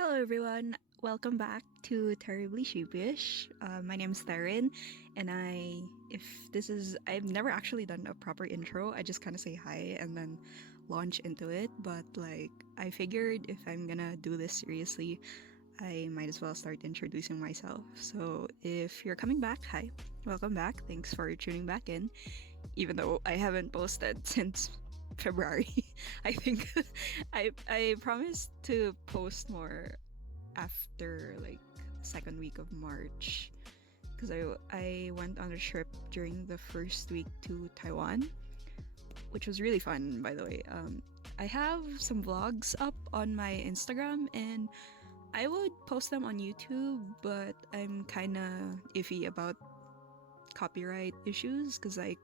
Hello everyone, welcome back to Terribly Sheepish. My name is Therin, and I've never actually done a proper intro. I just kind of say hi and then launch into it. But I figured if I'm gonna do this seriously, I might as well start introducing myself. So if you're coming back, hi, welcome back. Thanks for tuning back in, even though I haven't posted since February. I think I promised to post more after second week of March because I went on a trip during the first week to Taiwan, which was really fun, by the way. I have some vlogs up on my Instagram and I would post them on YouTube, but I'm kind of iffy about copyright issues because I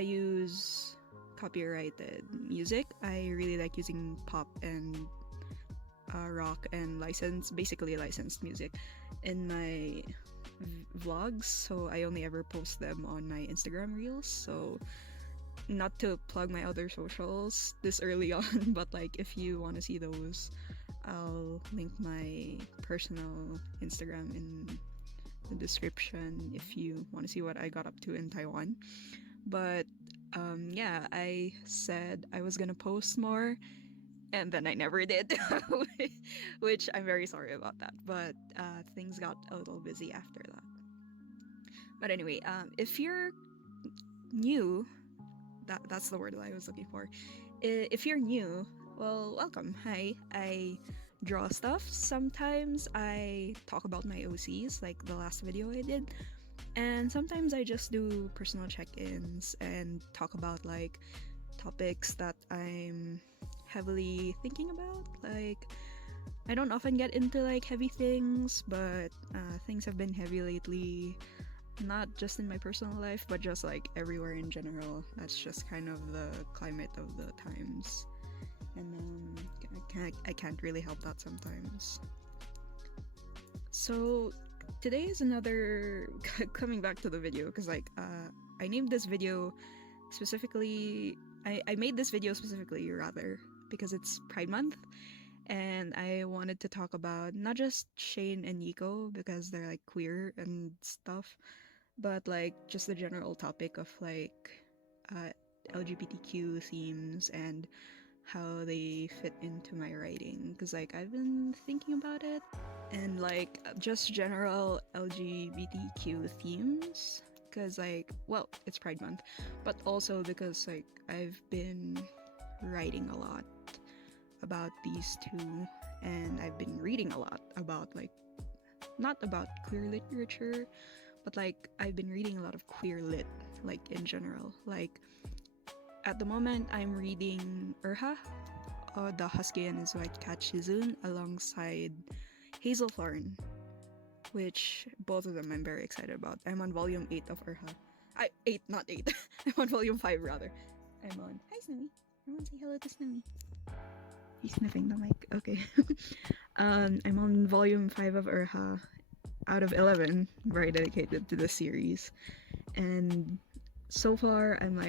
use copyrighted music. I really like using pop and rock and basically licensed music in my vlogs, so I only ever post them on my Instagram reels. So not to plug my other socials this early on, but if you want to see those, I'll link my personal Instagram in the description if you want to see what I got up to in Taiwan. But yeah, I said I was gonna post more, and then I never did, which I'm very sorry about that. But things got a little busy after that. But anyway, if you're new, that's the word that I was looking for. If you're new, well, welcome. Hi, I draw stuff. Sometimes I talk about my OCs, like the last video I did. And sometimes I just do personal check-ins and talk about topics that I'm heavily thinking about. I don't often get into heavy things, but things have been heavy lately, not just in my personal life, but just everywhere in general. That's just kind of the climate of the times, and I can't really help that sometimes. So today is another coming back to the video because I named this video specifically. I made this video specifically rather because it's Pride Month, and I wanted to talk about not just Shane and Nico because they're queer and stuff, but just the general topic of LGBTQ themes and how they fit into my writing, because I've been thinking about it, and just general LGBTQ themes, because well, it's Pride Month, but also because I've been writing a lot about these two, and I've been reading a lot about not about queer literature, but I've been reading a lot of queer lit in general. At the moment, I'm reading Urha, The Husky and His White Cat Shizun, alongside Hazelthorn, which both of them I'm very excited about. I'm on volume 8 of Urha. 8, not 8. I'm on volume 5 rather. I'm on. Hi, Snowy. Everyone say hello to Snowy. He's sniffing the mic. Okay. I'm on volume 5 of Urha, out of 11, very dedicated to the series. And so far, I'm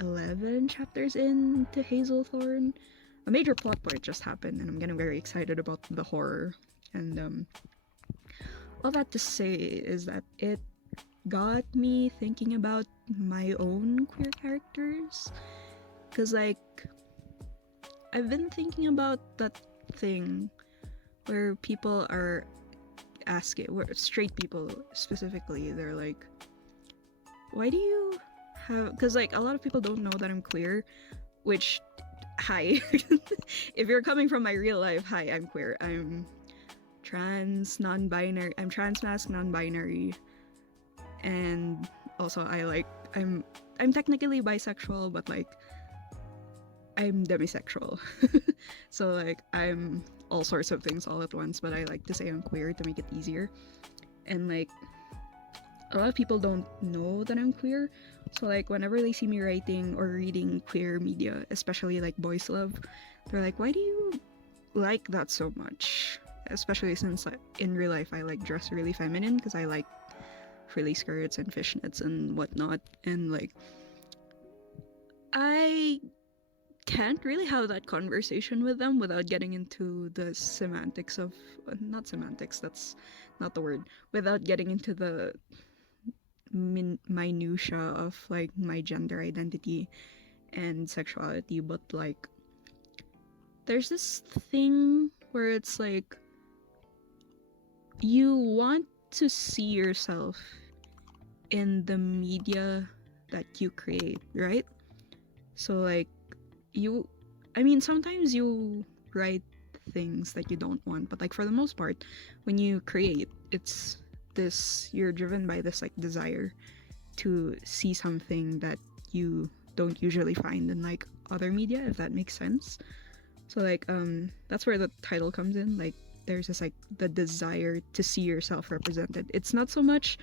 11 chapters into Hazelthorn. A major plot point just happened, and I'm getting very excited about the horror. And all that to say is that it got me thinking about my own queer characters, because I've been thinking about that thing where people are asking, where straight people specifically, they're why do you have, because a lot of people don't know that I'm queer, which, hi. If you're coming from my real life, hi, I'm queer. I'm trans, non-binary, I'm trans-masc, non-binary, and also I'm technically bisexual, but I'm demisexual. So I'm all sorts of things all at once, but I like to say I'm queer to make it easier. And a lot of people don't know that I'm queer, so whenever they see me writing or reading queer media, especially boys love, they're why do you like that so much? Especially since in real life I dress really feminine, because I like frilly skirts and fishnets and whatnot, and I can't really have that conversation with them without getting into the semantics of not semantics, that's not the word, without getting into the minutia of like my gender identity and sexuality. But like there's this thing where it's like you want to see yourself in the media that you create, right? So like sometimes you write things that you don't want, but like for the most part, when you create, it's this, you're driven by this like desire to see something that you don't usually find in like other media, if that makes sense. So like that's where the title comes in. Like there's this like the desire to see yourself represented. It's not so much,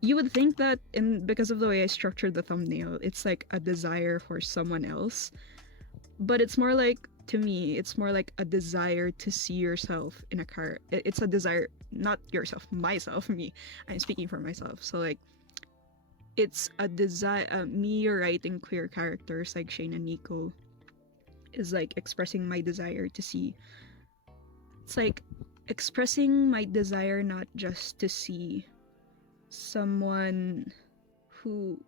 you would think that because of the way I structured the thumbnail, it's like a desire for someone else, but it's more like, to me, it's more like a desire to see yourself in a car. It's a desire, not yourself, myself, me. I'm speaking for myself. So like, it's a desire. Me writing queer characters like Shane and Nico is like expressing my desire to see. It's like expressing my desire not just to see someone who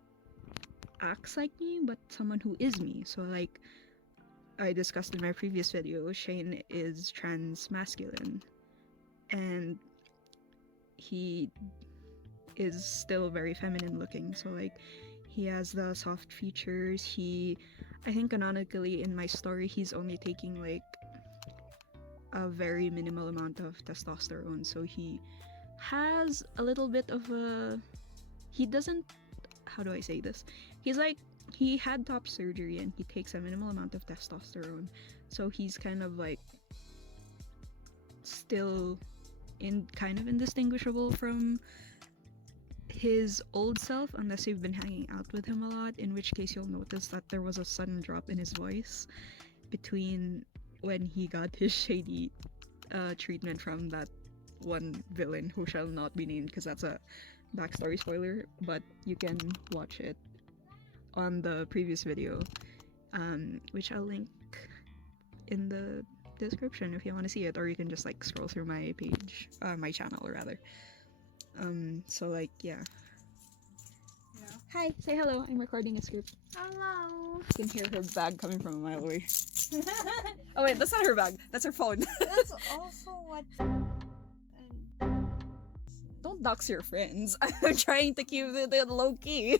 acts like me, but someone who is me. So like I discussed in my previous video, Shane is trans masculine and he is still very feminine looking. So like he has the soft features. I think canonically in my story, he's only taking like a very minimal amount of testosterone. So he has a little bit of he doesn't, how do I say this? He's like, he had top surgery and he takes a minimal amount of testosterone. So he's kind of like still kind of indistinguishable from his old self, unless you've been hanging out with him a lot, in which case you'll notice that there was a sudden drop in his voice between when he got his shady treatment from that one villain who shall not be named because that's a backstory spoiler, but you can watch it on the previous video, which I'll link in the description if you want to see it, or you can just like scroll through my page, my channel rather. So like yeah. Hi, say hello. I'm recording a script. Hello. You can hear her bag coming from a mile away. Oh wait, that's not her bag. That's her phone. That's also what. Don't dox your friends. I'm trying to keep it low key.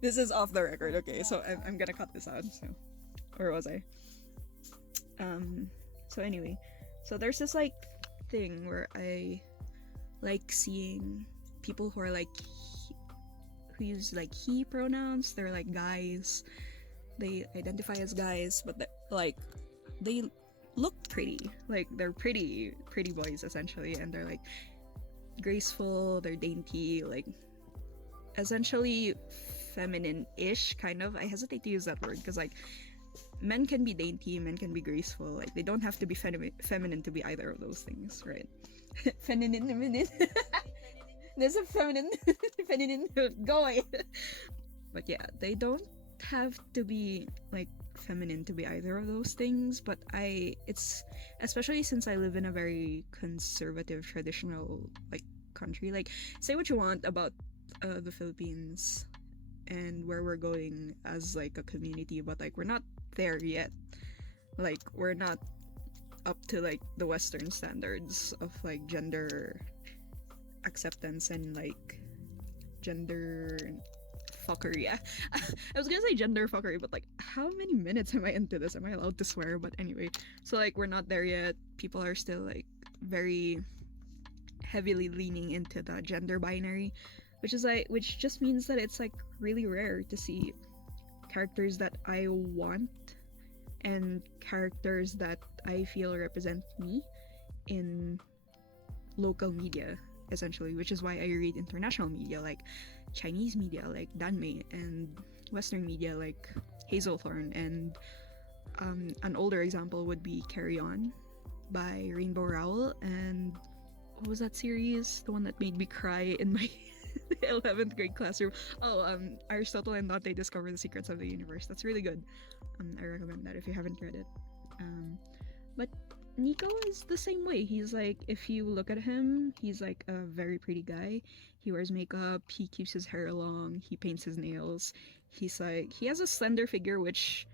This is off the record, okay? So I'm gonna cut this out. So, or was I? So anyway, so there's this like thing where I like seeing people who are like who use like he pronouns. They're like guys. They identify as guys, but they look pretty. Like they're pretty boys essentially, and they're like graceful, they're dainty, like essentially feminine-ish kind of. I hesitate to use that word because like men can be dainty, men can be graceful, like they don't have to be feminine to be either of those things, right? feminine there's a feminine go away. But yeah, they don't have to be like feminine to be either of those things, but it's especially since I live in a very conservative traditional like country. Like say what you want about the Philippines and where we're going as like a community, but like we're not there yet. Like we're not up to like the Western standards of like gender acceptance and like gender fuckery. Yeah. I was gonna say gender fuckery, but like how many minutes am I into this? Am I allowed to swear? But anyway, so like we're not there yet. People are still like very heavily leaning into the gender binary, which just means that it's like really rare to see characters that I want and characters that I feel represent me in local media essentially, which is why I read international media like Chinese media like Danmei and Western media like Hazelthorn, and an older example would be Carry On by Rainbow Rowell, and what was that series? The one that made me cry in my 11th grade classroom. Oh, Aristotle and Dante discover the secrets of the universe. That's really good. I recommend that if you haven't read it. But Nico is the same way. He's like, if you look at him, he's like a very pretty guy. He wears makeup, he keeps his hair long, he paints his nails. He's like, he has a slender figure, which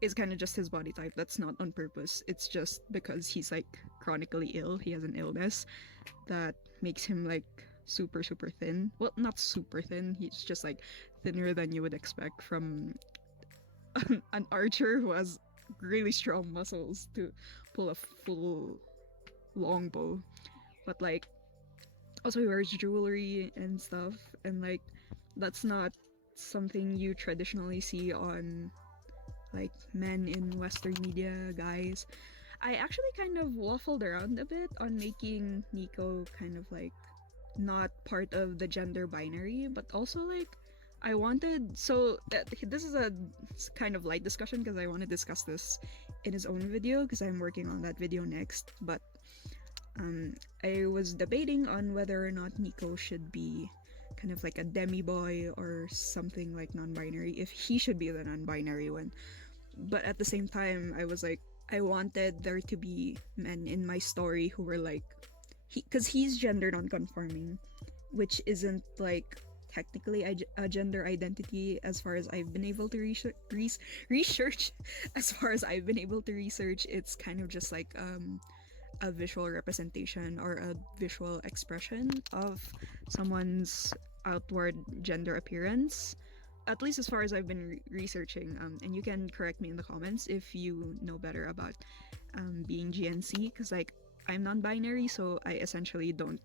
is kind of just his body type. That's not on purpose. It's just because he's like chronically ill. He has an illness that makes him like super thin. Well, not super thin. He's just like thinner than you would expect from an archer who has really strong muscles to pull a full longbow. But like, also he wears jewelry and stuff, and like that's not something you traditionally see on like men in Western media, guys. I actually kind of waffled around a bit on making Nico kind of like not part of the gender binary, but also like I wanted, so this is a kind of light discussion because I want to discuss this in his own video because I'm working on that video next. But I was debating on whether or not Nico should be kind of like a demi-boy or something like non-binary, if he should be the non-binary one. But at the same time, I was like, I wanted there to be men in my story who were like, because he's gender non-conforming, which isn't like technically a gender identity as far as I've been able to research. As far as I've been able to research, it's kind of just like a visual representation or a visual expression of someone's outward gender appearance, at least as far as I've been researching. And you can correct me in the comments if you know better about being GNC, because like I'm non-binary, so I essentially don't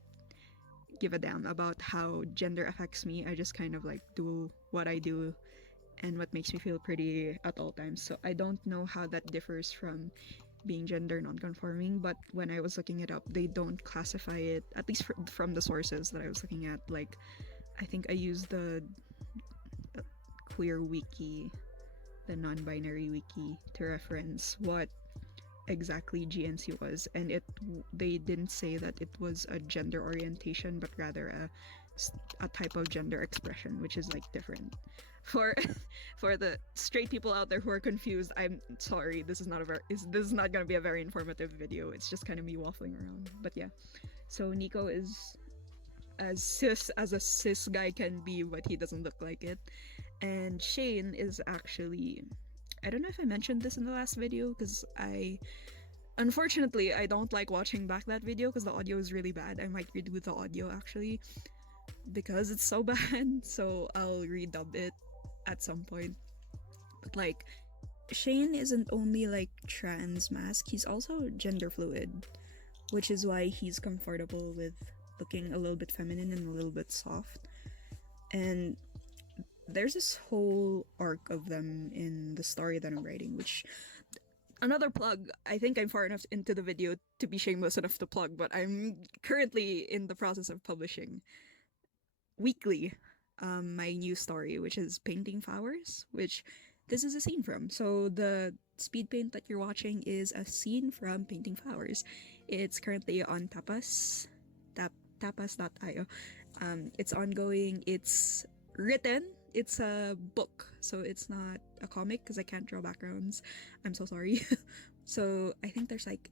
give a damn about how gender affects me. I just kind of like do what I do and what makes me feel pretty at all times. So I don't know how that differs from being gender non-conforming, but when I was looking it up, they don't classify it, at least from the sources that I was looking at. Like, I think I used the queer wiki, the non-binary wiki, to reference what exactly GNC was, and they didn't say that it was a gender orientation, but rather a type of gender expression, which is like different. For the straight people out there who are confused, I'm sorry. This is not going to be a very informative video. It's just kind of me waffling around. But yeah, so Nico is as cis as a cis guy can be, but he doesn't look like it. And Shane is actually, I don't know if I mentioned this in the last video, because unfortunately I don't like watching back that video because the audio is really bad. I might redo the audio actually because it's so bad, so I'll redub it at some point. But like, Shane isn't only like trans masc, he's also gender fluid, which is why he's comfortable with looking a little bit feminine and a little bit soft. And there's this whole arc of them in the story that I'm writing, which, another plug, I think I'm far enough into the video to be shameless enough to plug, but I'm currently in the process of publishing weekly my new story, which is Painting Flowers, which this is a scene from. So the speed paint that you're watching is a scene from Painting Flowers. It's currently on tapas.io. It's ongoing, it's written, it's a book, so it's not a comic because I can't draw backgrounds. I'm so sorry. So I think there's like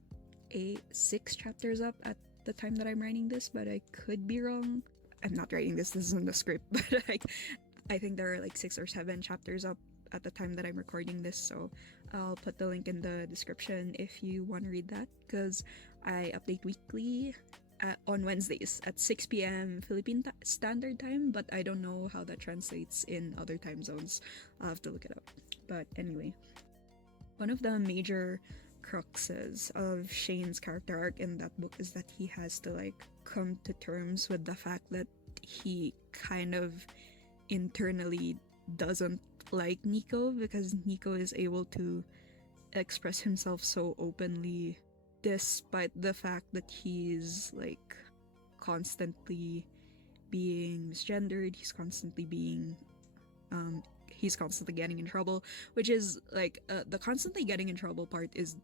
6 chapters up at the time that I'm writing this, but I could be wrong. I'm not writing this isn't the script, but like, I think there are like 6 or 7 chapters up at the time that I'm recording this, so I'll put the link in the description if you want to read that, because I update weekly on Wednesdays at 6 p.m. Philippine Standard Time, but I don't know how that translates in other time zones. I'll have to look it up. But anyway, one of the major cruxes of Shane's character arc in that book is that he has to like come to terms with the fact that he kind of internally doesn't like Nico, because Nico is able to express himself so openly despite the fact that he's like constantly being misgendered, he's constantly getting in trouble, which is like the constantly getting in trouble part is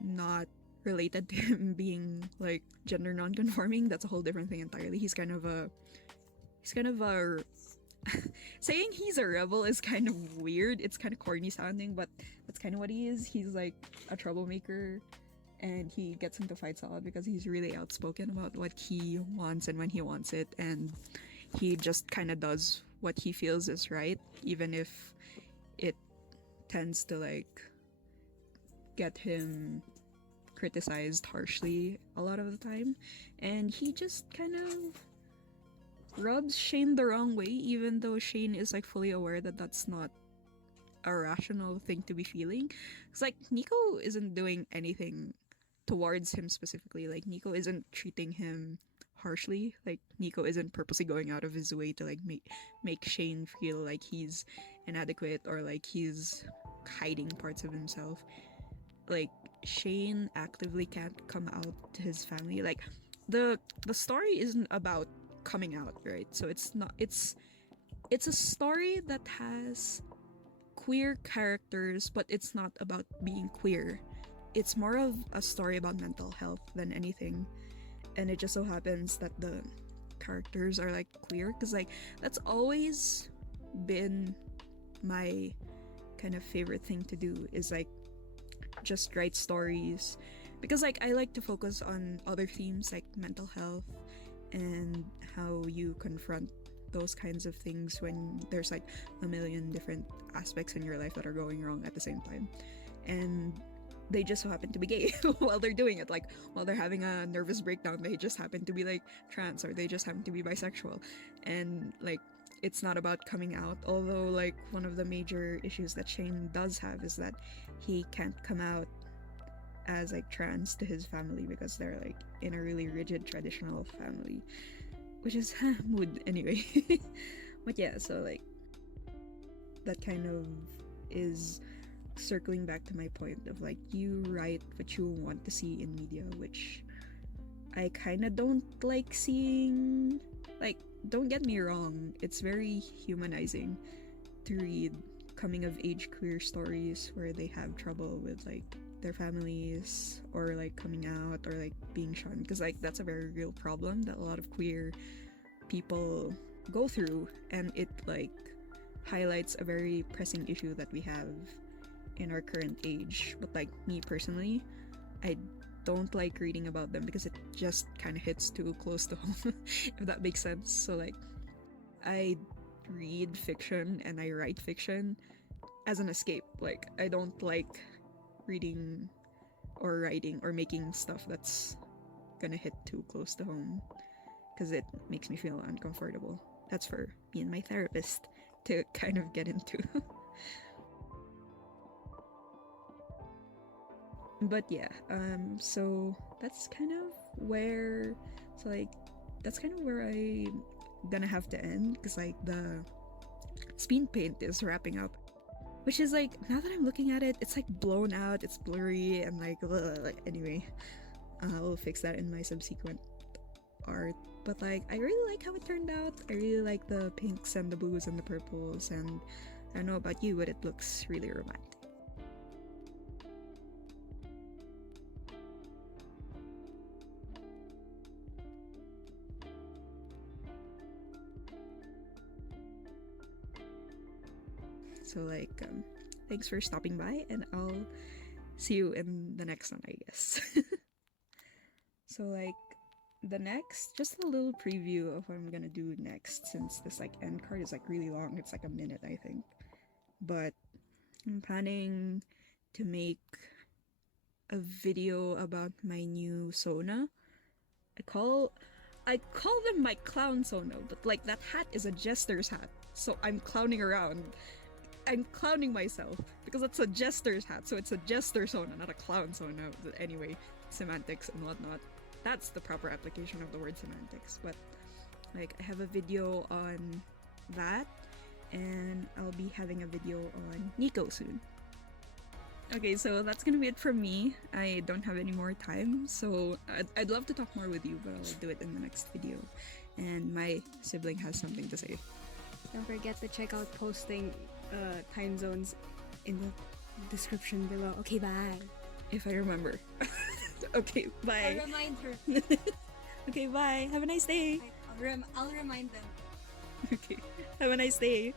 not related to him being like gender non-conforming. That's a whole different thing entirely. He's kind of a he's kind of a saying he's a rebel is kind of weird. It's kind of corny sounding, but that's kind of what he is. He's like a troublemaker, and he gets into fights a lot because he's really outspoken about what he wants and when he wants it, and he just kind of does what he feels is right, even if it tends to like get him criticized harshly a lot of the time. And he just kind of rubs Shane the wrong way, even though Shane is like fully aware that that's not a rational thing to be feeling. It's like Nico isn't doing anything towards him specifically. Like Nico isn't treating him harshly. Like Nico isn't purposely going out of his way to like make Shane feel like he's inadequate or like he's hiding parts of himself. Like Shane actively can't come out to his family. Like the story isn't about coming out, right? So it's a story that has queer characters, but it's not about being queer. It's more of a story about mental health than anything. And it just so happens that the characters are like queer, because like that's always been my kind of favorite thing to do, is like just write stories, because like I like to focus on other themes like mental health and how you confront those kinds of things when there's like a million different aspects in your life that are going wrong at the same time, and they just so happen to be gay while they're doing it. Like while they're having a nervous breakdown, they just happen to be like trans, or they just happen to be bisexual. And like it's not about coming out, although like one of the major issues that Shane does have is that he can't come out as like trans to his family because they're like in a really rigid traditional family, which is mood anyway. But yeah, so like that kind of is circling back to my point of like, you write what you want to see in media, which I kind of don't like seeing. Like, don't get me wrong, it's very humanizing to read coming of age queer stories where they have trouble with like their families, or like coming out, or like being shunned, because like that's a very real problem that a lot of queer people go through, and it like highlights a very pressing issue that we have in our current age. But like me personally, I don't like reading about them because it just kind of hits too close to home, if that makes sense. So like I read fiction and I write fiction as an escape. Like I don't like reading or writing or making stuff that's gonna hit too close to home, because it makes me feel uncomfortable. That's for me and my therapist to kind of get into. But yeah, so that's kind of where I'm gonna have to end, because like the speed paint is wrapping up, which is like, now that I'm looking at it, it's like blown out, it's blurry, and like anyway, I'll fix that in my subsequent art. But like I really like how it turned out. I really like the pinks and the blues and the purples, and I don't know about you, but it looks really romantic. So like thanks for stopping by, and I'll see you in the next one, I guess. So like the next, just a little preview of what I'm gonna do next, since this like end card is like really long. It's like a minute, I think. But I'm planning to make a video about my new Sona. I call them my clown Sona, but like that hat is a jester's hat, so I'm clowning around. I'm clowning myself because it's a jester's hat, so it's a jester Sona, not a clown Sona. But anyway, semantics and whatnot. That's the proper application of the word semantics. But like I have a video on that, and I'll be having a video on Nico soon. Okay, so that's gonna be it from me. I don't have any more time, so I'd love to talk more with you, but I'll do it in the next video. And my sibling has something to say. Don't forget to check out posting time zones in the description below. Okay, bye. If I remember. Okay, bye. I'll remind her. Okay, bye. Have a nice day. I'll remind them. Okay. Have a nice day.